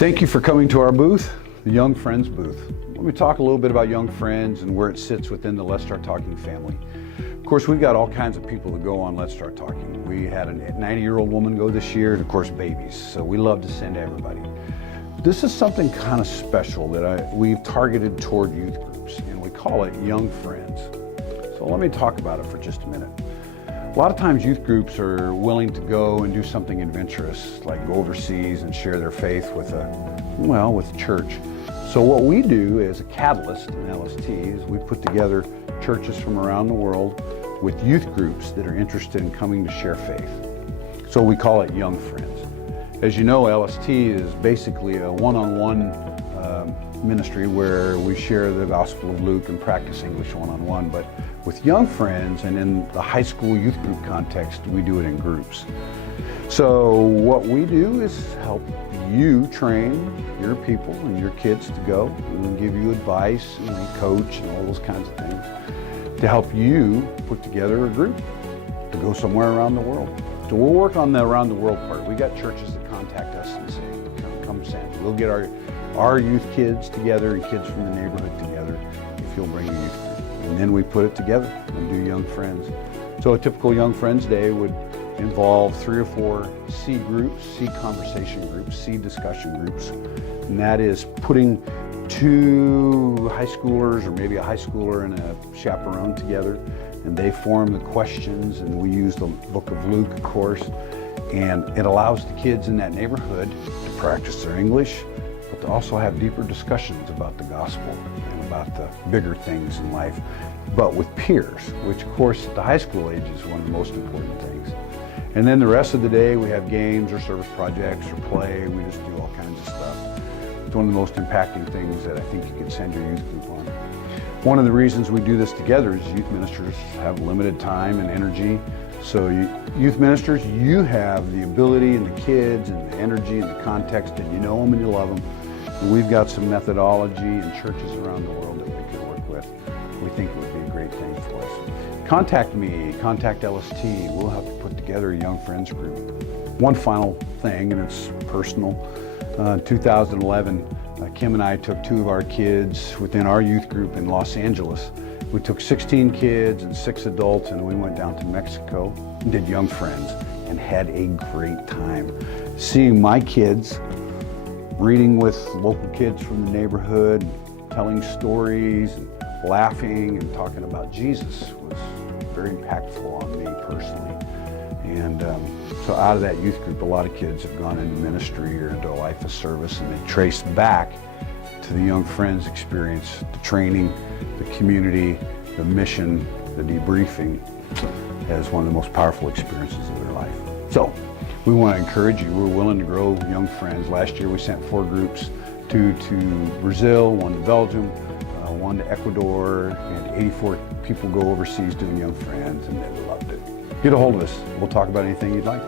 Thank you for coming to our booth, the Young Friends booth. Let me talk a little bit about Young Friends and where it sits within the Let's Start Talking family. Of course, we've got all kinds of people that go on Let's Start Talking. We had a 90-year-old woman go this year, and of course babies, so we love to send everybody. This is something kind of special that we've targeted toward youth groups, and we call it Young Friends. So let me talk about it for just a minute. A lot of times youth groups are willing to go and do something adventurous, like go overseas and share their faith with a church. So what we do as a catalyst in LST is we put together churches from around the world with youth groups that are interested in coming to share faith. So we call it Young Friends. As you know, LST is basically a one-on-one ministry where we share the Gospel of Luke and practice English one-on-one, but with Young Friends and in the high school youth group context, we do it in groups. So what we do is help you train your people and your kids to go, and give you advice and we coach and all those kinds of things to help you put together a group to go somewhere around the world. So we'll work on the around the world part. We got churches that contact us and say, come send. We'll get our youth kids together and kids from the neighborhood together if you'll bring a youth group. And then we put it together and do Young Friends. So a typical Young Friends day would involve 3 or 4 C groups, C conversation groups, C discussion groups. And that is putting 2 high schoolers or maybe a high schooler and a chaperone together, and they form the questions, and we use the book of Luke, of course, and it allows the kids in that neighborhood to practice their English, but to also have deeper discussions about the gospel and about the bigger things in life, but with peers, which of course at the high school age is one of the most important things. And then the rest of the day we have games or service projects or play. We just do all kinds of stuff. It's one of the most impacting things that I think you can send your youth group on. One of the reasons we do this together is youth ministers have limited time and energy. So youth ministers, you have the ability and the kids and the energy and the context, and you know them and you love them. And we've got some methodology and churches around the world that we can work with. We think it would be a great thing for us. Contact me, contact LST. We'll help you put together a Young Friends group. One final thing, and it's personal. In 2011, Kim and I took 2 of our kids within our youth group in Los Angeles. We took 16 kids and 6 adults, and we went down to Mexico and did Young Friends and had a great time. Seeing my kids reading with local kids from the neighborhood, telling stories and laughing and talking about Jesus was very impactful on me personally. And so out of that youth group, a lot of kids have gone into ministry or into a life of service, and they trace back to the Young Friends experience, the training, the community, the mission, the debriefing as one of the most powerful experiences of their life. So we want to encourage you. We're willing to grow Young Friends. Last year we sent 4 groups, 2 to Brazil, 1 to Belgium, 1 to Ecuador, and 84 people go overseas doing Young Friends, and they loved it. Get a hold of us. We'll talk about anything you'd like.